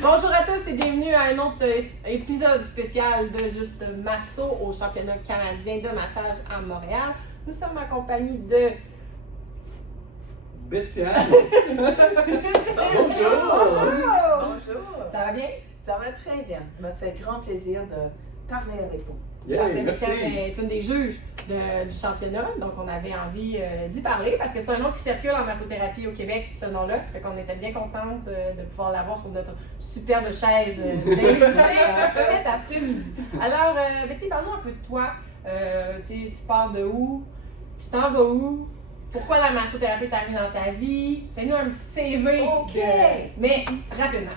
Bonjour à tous et bienvenue à un autre épisode spécial de Juste Masso au championnat canadien de massage à Montréal. Nous sommes en compagnie de... Bétiane! Bonjour! Bonjour! Ça va bien? Ça va très bien. Ça m'a fait grand plaisir de parler avec vous. Yeah, merci! Bétiane est une des juges du championnat, donc on avait envie d'y parler parce que c'est un nom qui circule en massothérapie au Québec, ce nom-là. Fait qu'on était bien contente de pouvoir l'avoir sur notre superbe chaise cet après-midi. Alors, Betty, parle-nous un peu de toi. Tu pars de où? Tu t'en vas où? Pourquoi la massothérapie est arrivée dans ta vie? Fais-nous un petit CV. OK. Mais rapidement.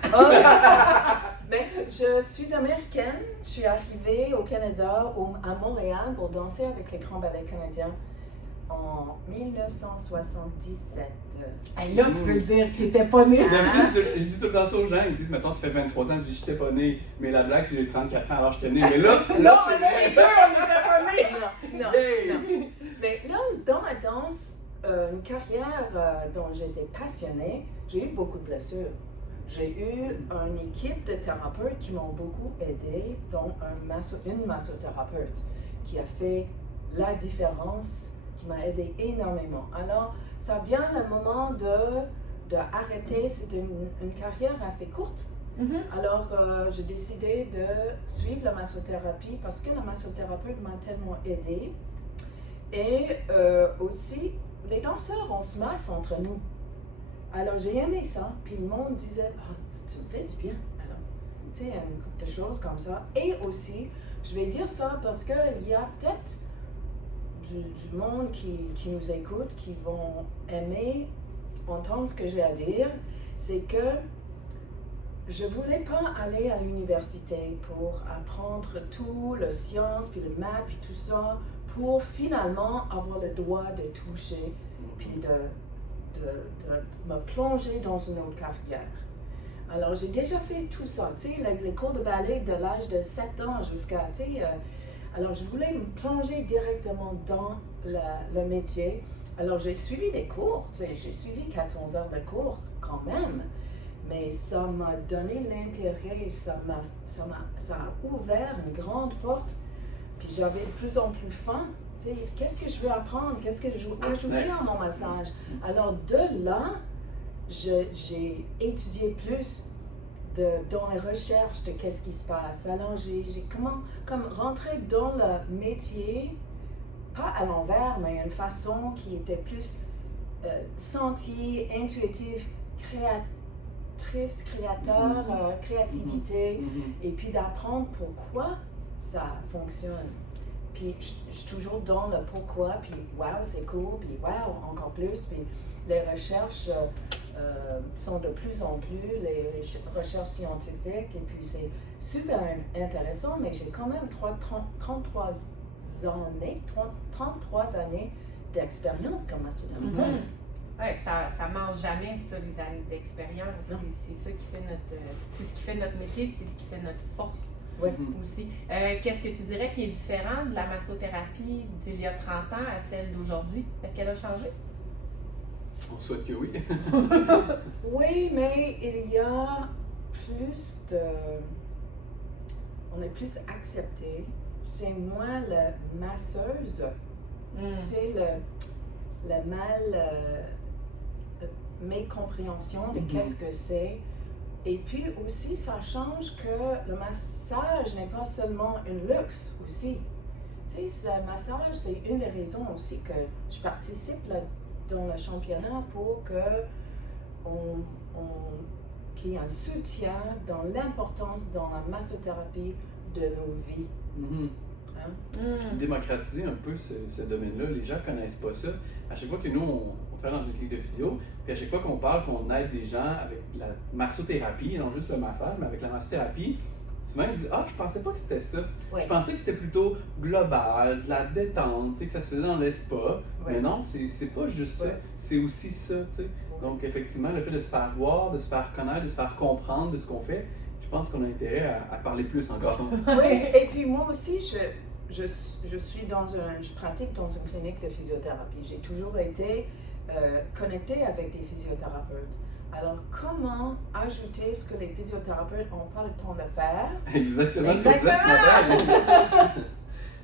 Ben, je suis américaine. Je suis arrivée au Canada, à Montréal, pour danser avec les grands ballets canadiens en 1977. Hey, là, tu peux le dire que t'étais pas née. D'habitude, je dis tout le temps ça aux gens, ils disent, mettons, ça fait 23 ans, je dis, j'étais pas né. Mais la blague, c'est que j'ai 34 ans, alors j'étais né. Mais là, Non, là, les deux, on n'était pas nés. Non. Mais là, dans la danse, une carrière dont j'étais passionnée, j'ai eu beaucoup de blessures. J'ai eu une équipe de thérapeutes qui m'ont beaucoup aidé, dont une massothérapeute qui a fait la différence, qui m'a aidé énormément. Alors, ça vient le moment de arrêter. C'était une carrière assez courte. Alors, j'ai décidé de suivre la massothérapie parce que la massothérapeute m'a tellement aidé. Et aussi, les danseurs, on se masse entre nous. Alors, j'ai aimé ça. Puis le monde disait, tu me fais du bien. Alors, tu sais, une couple de choses comme ça. Et aussi, je vais dire ça parce qu'il y a peut-être du monde qui nous écoute, qui vont aimer entendre ce que j'ai à dire. C'est que je ne voulais pas aller à l'université pour apprendre tout, le science, puis le maths, puis tout ça, pour finalement avoir le droit de toucher, puis de me plonger dans une autre carrière. Alors, j'ai déjà fait tout ça, tu sais, les cours de ballet de l'âge de 7 ans jusqu'à, tu sais, alors je voulais me plonger directement dans le métier. Alors, j'ai suivi des cours, tu sais, j'ai suivi 400 heures de cours quand même, mais ça m'a donné l'intérêt, ça a ouvert une grande porte, puis j'avais de plus en plus faim. Qu'est-ce que je veux apprendre? Qu'est-ce que je veux ajouter à mon massage? Alors de là, j'ai étudié plus dans les recherches de qu'est-ce qui se passe. Alors j'ai comme rentré dans le métier, pas à l'envers, mais une façon qui était plus sentie, intuitive, créateur, créativité, et puis d'apprendre pourquoi ça fonctionne. Puis je suis toujours dans le pourquoi, puis wow, c'est cool, puis wow, encore plus. Puis les recherches sont de plus en plus, les recherches scientifiques, et puis c'est super intéressant, mais j'ai quand même 33 années d'expérience comme massothérapeute. Oui, ça mange jamais, ça, les années d'expérience. C'est ça qui fait c'est ce qui fait notre métier, c'est ce qui fait notre force. Oui. Aussi. Qu'est-ce que tu dirais qui est différent de la massothérapie d'il y a 30 ans à celle d'aujourd'hui? Est-ce qu'elle a changé? On souhaite que oui. Oui, mais il y a plus de... On est plus accepté. C'est moins la masseuse. C'est le mécompréhension de qu'est-ce que c'est. Et puis aussi, ça change que le massage n'est pas seulement une luxe aussi. Tu sais, le massage, c'est une des raisons aussi que je participe dans le championnat pour qu'il y ait un soutien dans l'importance dans la massothérapie de nos vies. Démocratiser un peu ce domaine-là, les gens ne connaissent pas ça. À chaque fois que nous, on travaille dans une clinique de physio, puis à chaque fois qu'on parle qu'on aide des gens avec la massothérapie, et non juste le massage, mais avec la massothérapie, souvent ils disent « Ah, je pensais pas que c'était ça. Ouais. Je pensais que c'était plutôt global, de la détente, tu sais, que ça se faisait dans le spa. Ouais. Mais non, c'est pas juste ça, c'est aussi ça, tu sais. Donc effectivement, le fait de se faire voir, de se faire connaître, de se faire comprendre de ce qu'on fait, je pense qu'on a intérêt à parler plus encore. Oui, et puis moi aussi, je pratique dans une clinique de physiothérapie. J'ai toujours été connectée avec des physiothérapeutes. Alors, comment ajouter ce que les physiothérapeutes n'ont pas le temps de faire? Exactement ce qu'on disait ce matin.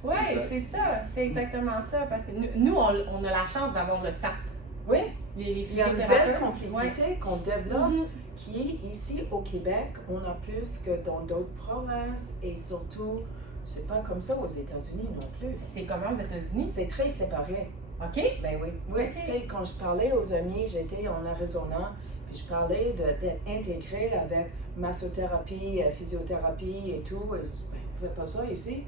Oui, Exact. c'est ça, c'est exactement ça, parce que nous on a la chance d'avoir le tact. Oui, Les il y a une belle physiothérapeutes, complicité qu'on développe Mhm. qui est ici au Québec, on a plus que dans d'autres provinces et surtout, c'est pas comme ça aux États-Unis non plus. C'est comment aux États-Unis? C'est très séparé. OK? Ben oui, oui. Ok. Tu sais, quand je parlais aux amis, j'étais en Arizona, puis je parlais d'être intégré avec massothérapie, physiothérapie et tout. Je dis, ben, on ne fait pas ça ici.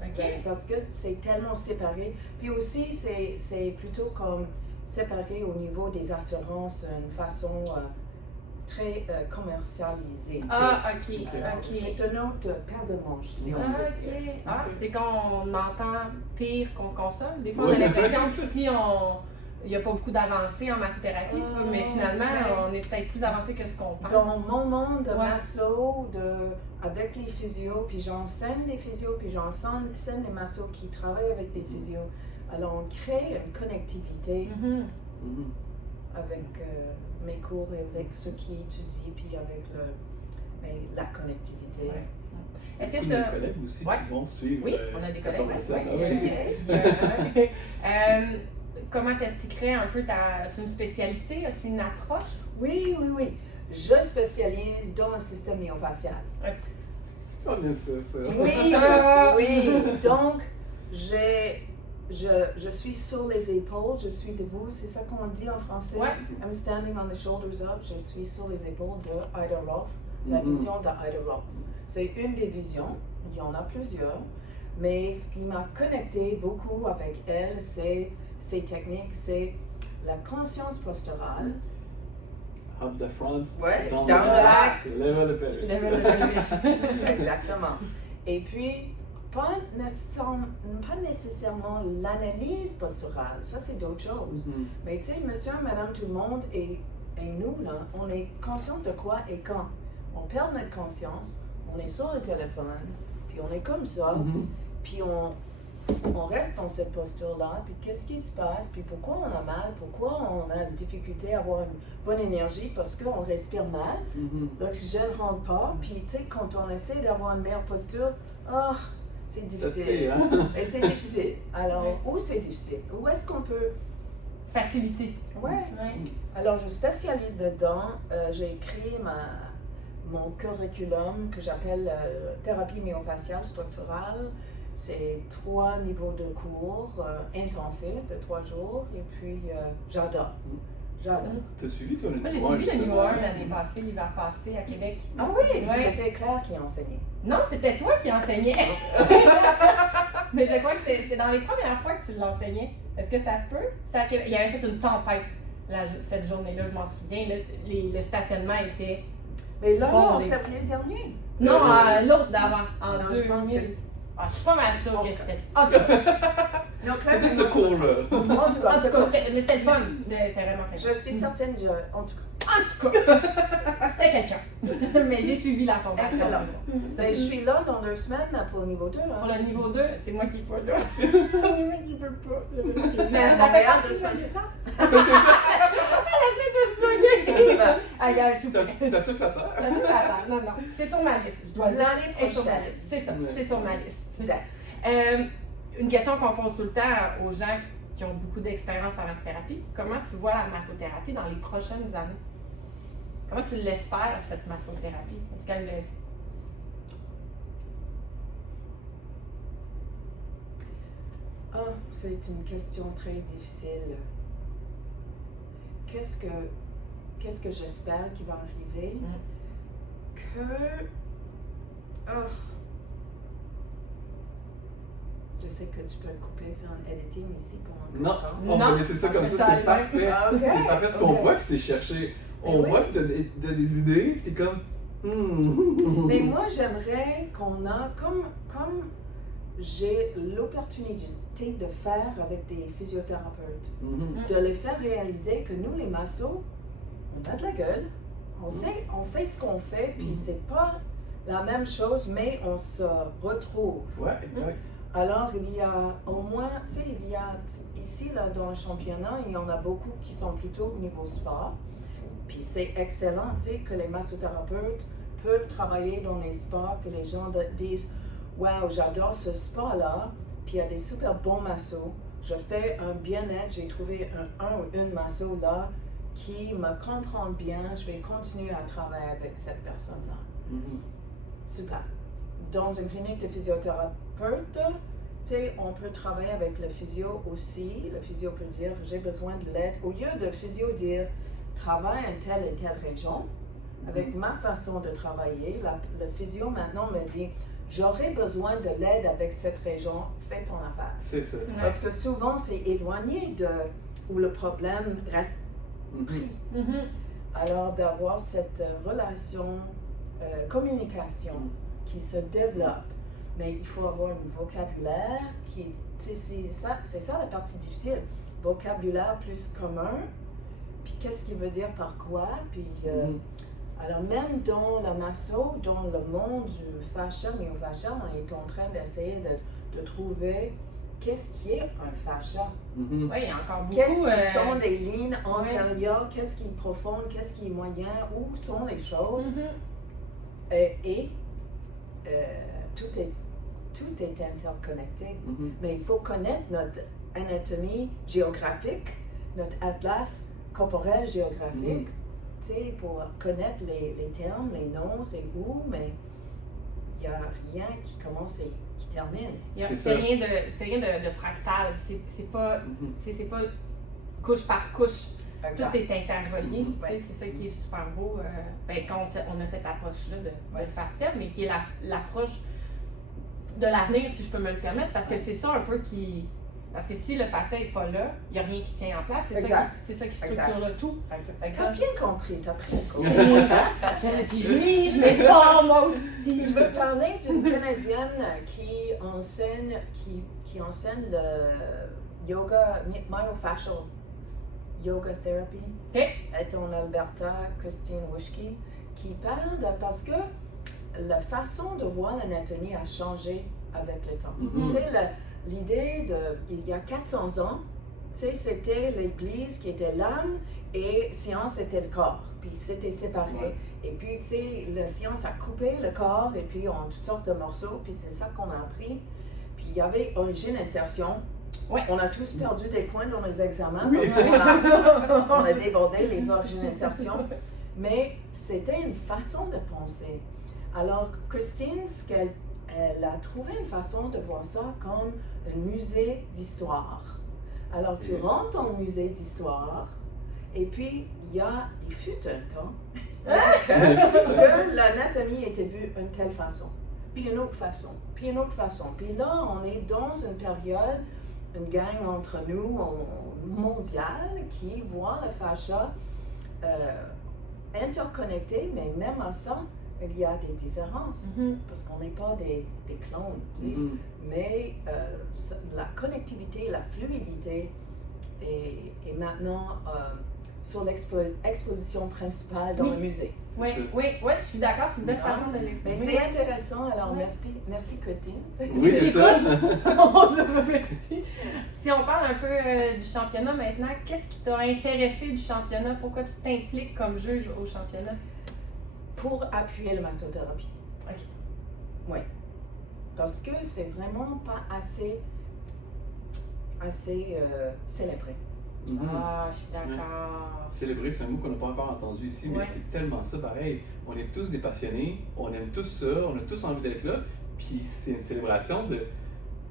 Ok. Ben, parce que c'est tellement séparé. Puis aussi, c'est plutôt comme séparé au niveau des assurances, une façon très commercialisée. Ah, OK, Alors, OK. c'est une autre paire de manches, si on Ah, peut OK. dire. Ah, c'est quand on entend pire qu'on se console. Des fois, on Oui, a l'impression c'est ça. qu'ici, il n'y a pas beaucoup d'avancées en massothérapie, mais finalement, ouais. on est peut-être plus avancé que ce qu'on pense. Dans mon monde de Ouais. masso, avec les physios, puis j'enseigne les physios, puis j'enseigne les massos qui travaillent avec des physios. Alors on crée une connectivité Mhm. Mhm. avec mes cours et avec ceux qui étudient, puis avec la connectivité. Ouais. Est-ce Beaucoup que de tu mes collègues aussi Ouais. qui vont suivre Oui, on a des ta collègues. formation. Ouais. Ah oui. Comment t'expliquerais un peu as-tu une spécialité, as-tu une approche? Oui, oui, oui. Je spécialise dans le système myofascial. On aime ça. Oui, oui. Donc, je suis sur les épaules, je suis debout, c'est ça qu'on dit en français. Ouais. I'm standing on the shoulders up, je suis sur les épaules de Ida Rolf, la Mhm. vision de Ida Rolf. C'est une des visions, il y en a plusieurs, mais ce qui m'a connecté beaucoup avec elle, c'est ses techniques, c'est la conscience posturale. Up the front, Ouais, down, down the the back, level the pelvis. Level the pelvis. Exactement. Et puis, pas nécessairement l'analyse posturale, ça c'est d'autres choses. Mhm. Mais tu sais, monsieur, madame, tout le monde et nous, là, on est conscient de quoi et quand. On perd notre conscience, on est sur le téléphone, puis on est comme ça, Mhm. puis on reste dans cette posture-là, puis qu'est-ce qui se passe, puis pourquoi on a mal, pourquoi on a une difficulté à avoir une bonne énergie, parce qu'on respire mal, Mhm. l'oxygène ne rentre pas, puis tu sais, quand on essaie d'avoir une meilleure posture, oh, c'est Ça difficile. tire, hein? Et c'est difficile. Alors, Ouais. où c'est difficile? Où est-ce qu'on peut... Facilité. Ouais. Ouais. Alors, je spécialise dedans. J'ai créé mon curriculum que j'appelle thérapie myofasciale structurale. C'est 3 niveaux de cours intensifs de 3 jours. Et puis, j'adore. J'adore. T'as suivi toi le Moi, j'ai niveau un, suivi le niveau 1 justement? l'année passée, l'hiver passé, à Québec. Ah oui, Ouais. c'était Claire qui enseignait. Non, c'était toi qui enseignais. Mais je crois que c'est dans les premières fois que tu l'enseignais. Est-ce que ça se peut? C'est à Québec. Il avait fait une tempête cette journée-là, je m'en souviens. Le stationnement était... Mais là, Bon, en les- février dernier. Non, l'autre d'avant, en Non, je pense 2000. Ah, je suis pas mal sûre En que tout cas. c'était... En tout cas, Non, Claire, C'était ce cours-là. En tout en cas, tout cas, c'est cool. mais c'était le fun. C'était vraiment quelque Je chose. suis certaine, en tout cas. En tout cas, c'était quelqu'un. Mais j'ai suivi la formation. Excellent. Ça, Mais je c'est- suis là dans 2 semaines pour le niveau 2. Pour le niveau 2, c'est moi qui peux pas là. C'est moi qui peux pas. Mais ça fait Montréal, partie 2 de semaines plus tard. Ah, gars, je suis pas. C'est à ça que ça sert. C'est ça que ça sert. Non, non. C'est sur ma liste. Je dois le dire. L'année C'est sur ma prochaine. liste. C'est ça. Ouais. C'est sur ma liste. D'accord. Une question qu'on pose tout le temps aux gens qui ont beaucoup d'expérience en massothérapie. Comment tu vois la massothérapie dans les prochaines années? Comment tu l'espères, cette massothérapie? Est-ce qu'elle Oh, c'est une question très difficile. Qu'est-ce que j'espère qui va arriver? Que... Oh. Je sais que tu peux le couper, faire un editing ici pendant que Non, je parle. on Non. va laisser ça comme ça, Ça c'est arrive. parfait. Ah, ok. C'est parfait parce qu'on Ok. voit que c'est cherché. On oui. voit que t'as des idées, puis t'es comme. Mais moi, j'aimerais qu'on a, comme j'ai l'opportunité de faire avec des physiothérapeutes, Mhm. de les faire réaliser que nous, les massos, on a de la gueule, on sait ce qu'on fait, puis c'est pas la même chose, mais on se retrouve. Ouais, exact. Alors, il y a au moins, tu sais, il y a ici, là, dans le championnat, il y en a beaucoup qui sont plutôt au niveau sport. Puis c'est excellent, tu sais, que les massothérapeutes peuvent travailler dans les spas, que les gens disent « Wow, j'adore ce spa-là, puis il y a des super bons massos. Je fais un bien-être, j'ai trouvé un ou une masso là qui me comprend bien, je vais continuer à travailler avec cette personne-là. » Super. Dans une clinique de physiothérapeute, tu sais, on peut travailler avec le physio aussi. Le physio peut dire « J'ai besoin de l'aide ». Au lieu de physio dire « Travaille en telle et telle région », avec ma façon de travailler, le physio maintenant me dit « J'aurais besoin de l'aide avec cette région, fais ton affaire ». C'est ça. Parce que souvent, c'est éloigné de où le problème reste pris. Alors, d'avoir cette relation, communication qui se développe, mais il faut avoir un vocabulaire qui, c'est ça la partie difficile, vocabulaire plus commun, puis qu'est-ce qu'il veut dire par quoi, puis alors même dans la masso, dans le monde du fascia, myofascia, on est en train d'essayer de trouver qu'est-ce qui est un fascia. Oui, il y a encore beaucoup. Qu'est-ce qui sont les lignes antérieures, qu'est-ce qui est profond, qu'est-ce qui est moyen, où sont les choses. Tout est interconnecté. Mais il faut connaître notre anatomie géographique, notre atlas corporel géographique, tu sais, pour connaître les termes, les noms, c'est où, mais il n'y a rien qui commence et qui termine. C'est rien de fractal, c'est pas couche par couche. Exact. Tout est interrelié, c'est ça qui est super beau. Quand on a cette approche-là de fascia, mais qui est l'approche de l'avenir, si je peux me le permettre, parce que c'est ça un peu qui... Parce que si le fascia n'est pas là, il n'y a rien qui tient en place, c'est ça qui structure le tout. Tu as bien compris, tu as pris je m'informe moi aussi. Je veux parler d'une Canadienne qui enseigne le yoga, myofascial yoga therapy. Elle est en Alberta, Christine Wuschke, qui parle parce que la façon de voir l'anatomie a changé avec le temps. Tu sais, l'idée il y a 400 ans, tu sais, c'était l'Église qui était l'âme et science était le corps. Puis c'était séparé. Et puis, tu sais, la science a coupé le corps et puis en toutes sortes de morceaux. Puis c'est ça qu'on a appris. Puis il y avait origine, insertion. On a tous perdu des points dans les examens parce qu'on a débordé les origines, insertion. Mais c'était une façon de penser. Alors, Christine, elle a trouvé une façon de voir ça comme un musée d'histoire. Alors, tu rentres dans le musée d'histoire, et puis il fut un temps que l'anatomie était vue d'une telle façon, puis une autre façon, puis une autre façon. Puis là, on est dans une période, une gang entre nous mondiale qui voit le fascia interconnecté, mais même à ça, il y a des différences, parce qu'on n'est pas des clones. Mais la connectivité, la fluidité est maintenant sur l'exposition principale dans le musée. Oui, je suis d'accord, c'est une belle façon de l'expliquer. Mais c'est intéressant, alors merci Christine. Oui, c'est ça. Si on parle un peu du championnat maintenant, qu'est-ce qui t'a intéressé du championnat? Pourquoi tu t'impliques comme juge au championnat? Pour appuyer la massothérapie. OK. Oui. Parce que c'est vraiment pas assez célébré. Ah, je suis d'accord. Célébrer, c'est un mot qu'on n'a pas encore entendu ici, mais c'est tellement ça pareil. On est tous des passionnés, on aime tous ça, on a tous envie d'être là, puis c'est une célébration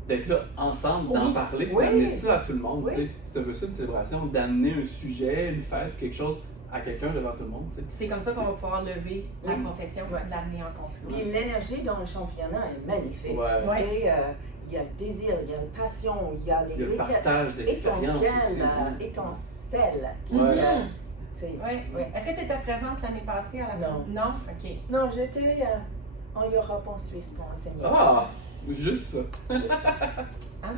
d'être là ensemble, d'en parler, d'amener ça à tout le monde. C'est un peu ça, une célébration, d'amener un sujet, une fête, quelque chose à quelqu'un devant tout le monde. C'est comme ça qu'on va pouvoir lever la profession, l'amener encore plus. Puis l'énergie dans le championnat est magnifique. Il y a le désir, il y a la passion, il y a les partage d'expériences étincelles. Est-ce que tu étais présente l'année passée à la Non? OK. Non, j'étais en Europe, en Suisse pour enseigner. Ah! Juste ça. Juste ça. En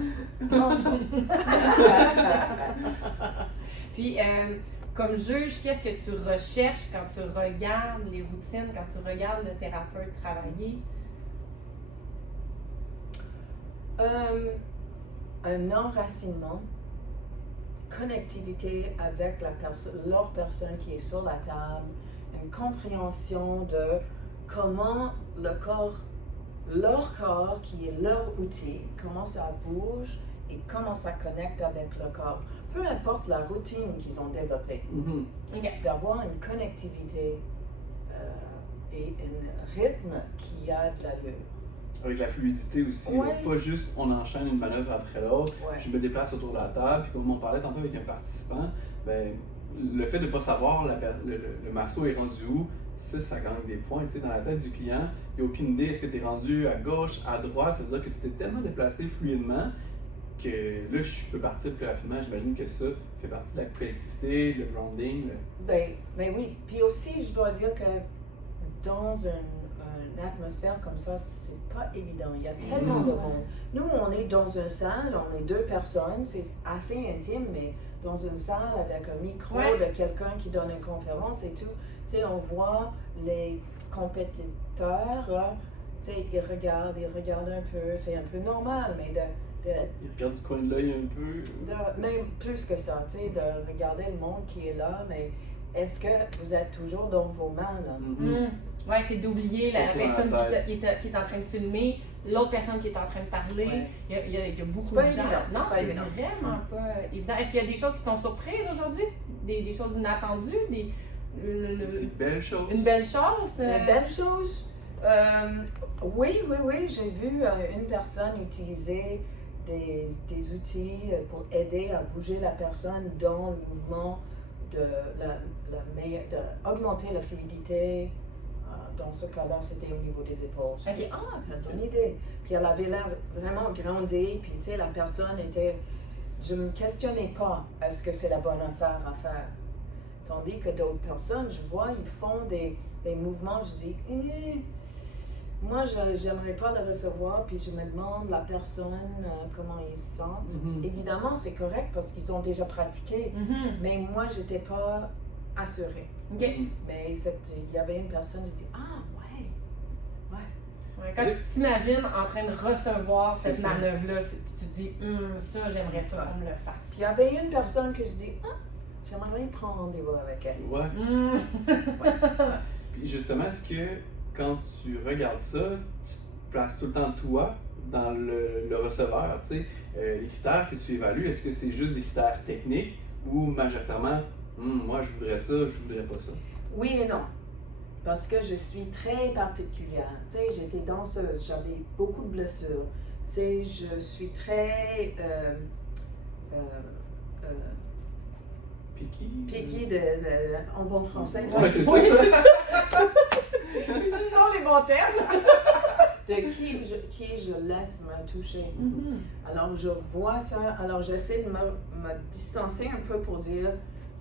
tout cas. Puis, comme juge, qu'est-ce que tu recherches quand tu regardes les routines, quand tu regardes le thérapeute travailler? Un enracinement connectivité avec leur personne qui est sur la table, une compréhension de comment leur corps qui est leur outil, comment ça bouge et comment ça connecte avec le corps. Peu importe la routine qu'ils ont développée, d'avoir une connectivité et un rythme qui a de l'allure. Avec la fluidité aussi, pas juste on enchaîne une manœuvre après l'autre, je me déplace autour de la table, puis comme on parlait tantôt avec un participant, ben, le fait de ne pas savoir le masso est rendu où, ça gagne des points. Tu sais, dans la tête du client, il n'y a aucune idée, est-ce que tu es rendu à gauche, à droite, ça veut dire que tu t'es tellement déplacé fluidement que là, je peux partir plus rapidement. J'imagine que ça fait partie de la collectivité, le grounding. Ben oui, puis aussi, je dois dire que dans une atmosphère comme ça, c'est pas évident. Il y a tellement de monde. Nous, on est dans une salle, on est 2 personnes, c'est assez intime, mais dans une salle avec un micro de quelqu'un qui donne une conférence et tout, tu sais, on voit les compétiteurs, tu sais, ils regardent un peu, c'est un peu normal, mais ils regardent du coin de l'œil un peu. Même plus que ça, tu sais, de regarder le monde qui est là, mais est-ce que vous êtes toujours dans vos mains, là? Oui, c'est d'oublier la personne qui est en train de filmer, l'autre personne qui est en train de parler. Il y a beaucoup de gens. Non, c'est vraiment pas évident. Est-ce qu'il y a des choses qui t'ont surprise aujourd'hui? Des choses inattendues? Des belles choses? Une belle chose? Des belles choses? Oui. J'ai vu une personne utiliser des outils pour aider à bouger la personne dans le mouvement d'augmenter la fluidité. Dans ce cas-là, c'était au niveau des épaules. J'ai dit, bonne idée. Puis elle avait l'air vraiment grandée, puis tu sais, la personne était... Je ne me questionnais pas, est-ce que c'est la bonne affaire à faire? Tandis que d'autres personnes, je vois, ils font des mouvements, je dis, moi, j'aimerais pas le recevoir, puis je me demande la personne comment ils se sentent. Évidemment, c'est correct parce qu'ils ont déjà pratiqué, mais moi, j'étais pas assurée. Mais il y avait une personne, j'ai dit, quand tu t'imagines en train de recevoir cette manœuvre-là, tu te dis, ça, j'aimerais ça qu'on me le fasse. Puis il y avait une personne que je dis, j'aimerais prendre rendez-vous avec elle. Puis justement, est-ce que quand tu regardes ça, tu places tout le temps toi dans le receveur, tu sais, les critères que tu évalues, est-ce que c'est juste des critères techniques ou majoritairement, moi je voudrais ça, je voudrais pas ça? Oui et non. Parce que je suis très particulière. Tu sais, j'étais danseuse, j'avais beaucoup de blessures. Tu sais, je suis très picky en bon français. Oui, c'est ça. Utilisons les bons termes. De qui je laisse me toucher. Alors, je vois ça. Alors, j'essaie de me distancer un peu pour dire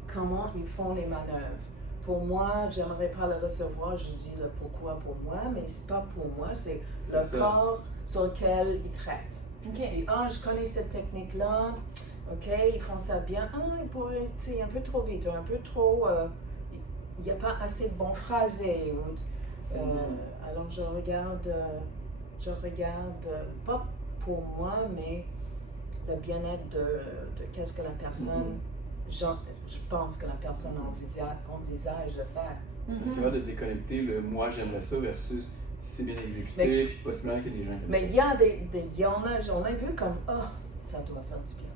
comment ils font les manœuvres. Pour moi, j'aimerais pas le recevoir, je dis le pourquoi pour moi, mais c'est pas pour moi, c'est le corps sur lequel ils traitent. Et je connais cette technique-là, ils font ça bien. Ils pourraient, un peu trop vite, un peu trop, il n'y a pas assez de bons phrasés. Alors je regarde, pas pour moi, mais le bien-être de qu'est-ce que la personne, je pense que la personne envisage de faire. Capable de déconnecter le moi j'aimerais ça versus si c'est bien exécuté, puis possiblement qu'il y a des gens comme ça. Mais il y en a, j'en ai vu comme ça doit faire du bien.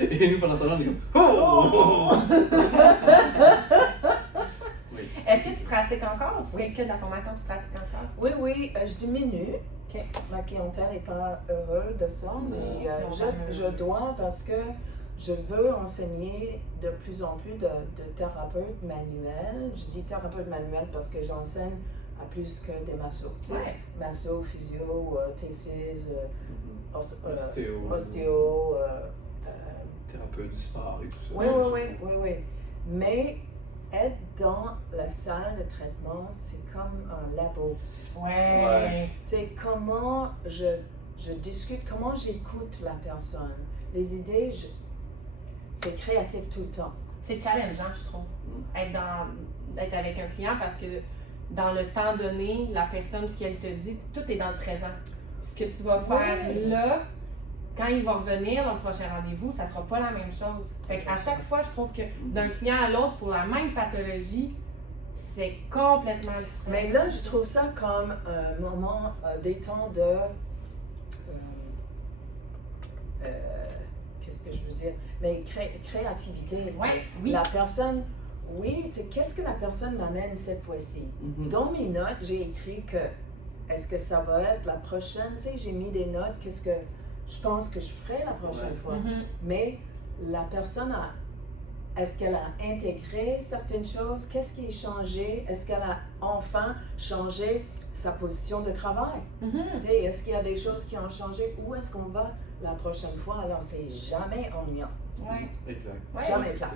Et nous pendant ce temps-là, on est comme oh! Est-ce que tu pratiques encore ou tu fais que de la formation tu pratiques encore? Oui, je diminue. Ma clientèle n'est pas heureuse de ça, mais je dois parce que je veux enseigner de plus en plus de thérapeutes manuels. Je dis thérapeute manuel parce que j'enseigne à plus que des massos. Masso, physio, TFIS, ostéo. Thérapeute du sport et tout ça. Oui. Mais être dans la salle de traitement, c'est comme un labo. Tu sais, comment je discute, comment j'écoute la personne. Les idées, c'est créatif tout le temps. C'est challengeant, je trouve, d'être avec un client parce que dans le temps donné, la personne, ce qu'elle te dit, tout est dans le présent. Ce que tu vas faire là, quand il va revenir dans le prochain rendez-vous, ça sera pas la même chose. Fait qu'à chaque fois, je trouve que d'un client à l'autre, pour la même pathologie, c'est complètement différent. Mais là, je trouve ça comme un moment détente de... qu'est-ce que je veux dire? Mais créativité. Ouais, oui. La personne, oui, tu sais, qu'est-ce que la personne m'amène cette fois-ci? Dans mes notes, j'ai écrit que, est-ce que ça va être la prochaine? Tu sais, j'ai mis des notes, qu'est-ce que je pense que je ferai la prochaine fois. Mais la personne a... Est-ce qu'elle a intégré certaines choses? Qu'est-ce qui est changé? Est-ce qu'elle a enfin changé sa position de travail? Tu sais, est-ce qu'il y a des choses qui ont changé? Où est-ce qu'on va la prochaine fois? Alors, c'est jamais ennuyant. Oui. Exact. Ouais, Jamais plat.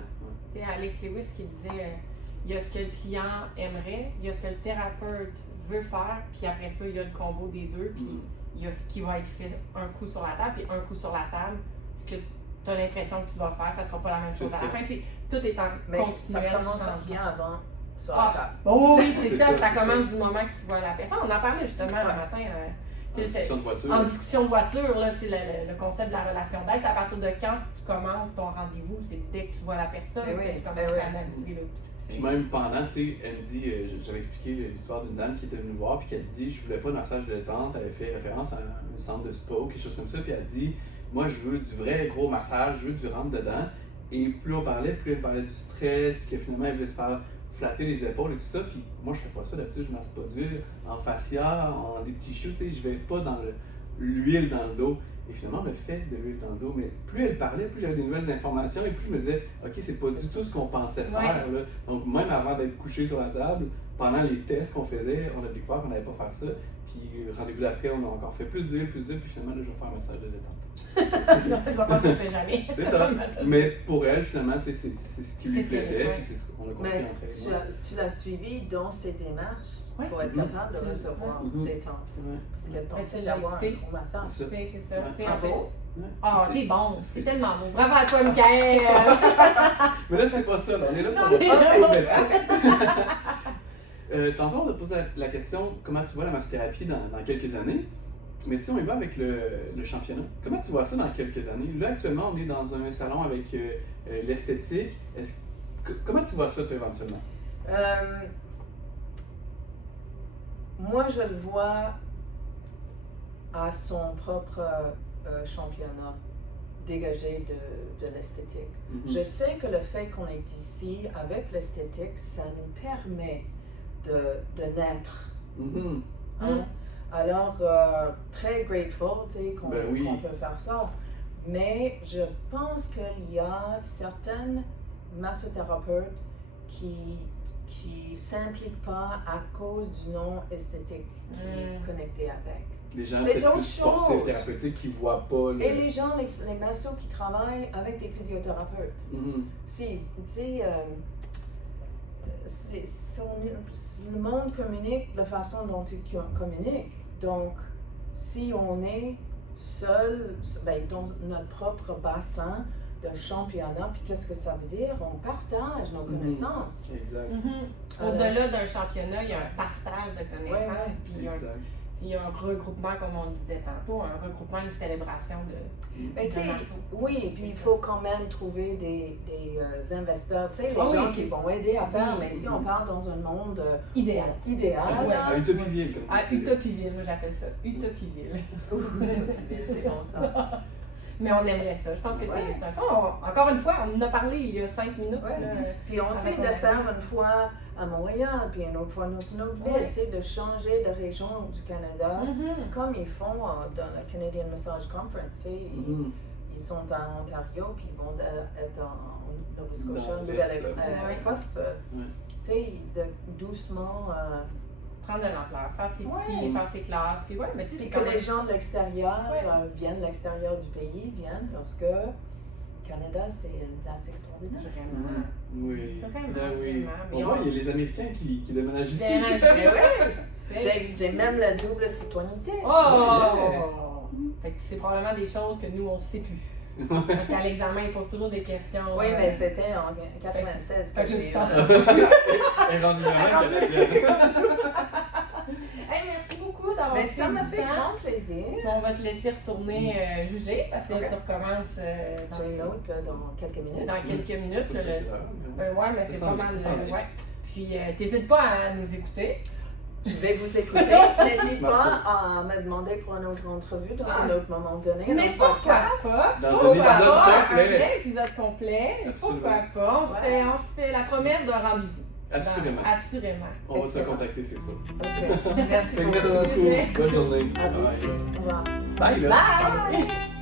c'est Alex Lewis qui disait il y a ce que le client aimerait, il y a ce que le thérapeute veut faire, puis après ça, il y a le combo des deux, puis il y a ce qui va être fait un coup sur la table, puis un coup sur la table. Ce que tu as l'impression que tu vas faire, ça sera pas la même chose à la fin. Tout est en Mais continuel ça commence changement. bien avant sur la table. Oh oui, c'est ça, ça, ça c'est commence ça. du moment que tu vois la personne. On en parlait justement le matin. En discussion de voiture. En discussion de voiture, là, le concept de la relation d'aide, à partir de quand tu commences ton rendez-vous, c'est dès que tu vois la personne que tu commences à analyser. Puis même pendant, tu sais, elle me dit, j'avais expliqué l'histoire d'une dame qui était venue me voir, puis qu'elle dit, je voulais pas de massage de détente, elle avait fait référence à un centre de spa ou quelque chose comme ça, puis elle dit, moi je veux du vrai gros massage, je veux du rentre dedans. Et plus on parlait, plus elle parlait du stress, puis que finalement elle voulait se faire flatter les épaules et tout ça, puis moi je fais pas ça d'habitude, je masse pas d'huile en fascia, en des petits choux, tu sais, je vais pas dans l'huile dans le dos. Et finalement, le fait de l'huile dans le dos, mais plus elle parlait, plus j'avais des nouvelles informations et plus je me disais, ok, c'est pas du tout ce qu'on pensait faire. Là. Donc même avant d'être couché sur la table, pendant les tests qu'on faisait, on a découvert qu'on n'allait pas faire ça. Puis rendez-vous d'après, on a encore fait plus d'huile, puis finalement, là, je vais faire un massage de détente. Non, c'est pas ce que je fais jamais. C'est ça. Mais pour elle, finalement, c'est ce qui lui plaisait, puis c'est ce qu'on a compris Mais entre elle et moi. tu l'as suivi dans ses démarches Oui. pour être capable de recevoir détente. Parce qu'elle pensait d'avoir un gros massage. C'est ça. C'est ça. Ouais. Tu sais, en fait, Bravo. ah, t'es bon, c'est tellement beau. Bravo à toi, Michael. Mais là, c'est pas ça. Là. On est là pour Non, mais tantôt, on a posé la question comment tu vois la massothérapie dans quelques années. Mais si on y va avec le championnat, comment tu vois ça dans quelques années? Là, actuellement, on est dans un salon avec l'esthétique. Comment tu vois ça, toi, éventuellement? Moi, je le vois à son propre championnat dégagé de l'esthétique. Je sais que le fait qu'on est ici avec l'esthétique, ça nous permet de naître. Hein? Alors, très grateful qu'on peut faire ça. Mais je pense qu'il y a certaines massothérapeutes qui s'impliquent pas à cause du nom esthétique qui est connecté avec. Les gens C'est peut-être autre plus sportifs, chose. thérapeutiques qui voient pas le... Et les gens, les massos qui travaillent avec des physiothérapeutes. Si, tu sais, le monde communique de la façon dont il communique. Donc, si on est seul dans notre propre bassin de championnat, puis qu'est-ce que ça veut dire? On partage nos connaissances. Exact. Au-delà d'un championnat, il y a un partage de connaissances, puis il y a un regroupement, comme on le disait tantôt, un regroupement, une célébration Mais tu sais, oui, puis il faut quand même trouver des investisseurs, tu sais, les gens qui vont aider à faire, mais si on parle dans un monde idéal. À Utopieville, comme tu dis. Utopieville, moi j'appelle ça. Utopieville. Utopieville, c'est bon ça. Mais on aimerait ça. Je pense que c'est un choix. Encore une fois, on en a parlé il y a 5 minutes. Puis on essaie de faire une fois à Montréal, puis une autre fois dans une autre ville, tu sais, de changer de région du Canada, comme ils font dans la Canadian Massage Conference. Tu sais, ils sont en Ontario, puis ils vont être en Nova Scotia, Nouvelle-Écosse. Tu sais, doucement. Prendre de l'ampleur, faire ses petits, faire ses classes, puis mais tu sais, que les gens de l'extérieur viennent, de l'extérieur du pays viennent, parce que Canada, c'est une place extraordinaire. Vraiment. Oui. Vraiment. On voit, il y a les Américains qui déménagent ici. J'ai même la double citoyenneté. Oh! Fait que c'est probablement des choses que nous, on ne sait plus. Parce qu'à l'examen, ils posent toujours des questions. Oui, mais c'était en 96 que j'ai eu. Elle est rendue vraiment canadienne. Hey, merci beaucoup d'avoir Mais pris ça m'a du fait temps. grand plaisir. On va te laisser retourner juger parce que là, Ok. tu recommences J'ai une note dans quelques minutes. dans quelques minutes. Pas jusqu'à quelle heure, mais Ouais, mais Ça c'est s'en pas vient, mal. ça s'en vient. Ouais. Puis, t'hésites pas à nous écouter. Je vais vous écouter. N'hésite pas à me demander pour une autre entrevue dans un autre moment donné. Mais dans le pourquoi podcast. pas? Dans un Pourquoi épisode pas? complet. Un vrai épisode complet. Absolument. Pourquoi pas? Ouais. On se fait la promesse d'un rendez-vous. Assurément. Assurément. On va te Excellent. contacter, c'est ça. Ok. Merci Fait que beaucoup. merci beaucoup. Bonne journée. À vous aussi. Au revoir. Bye, là. Bye!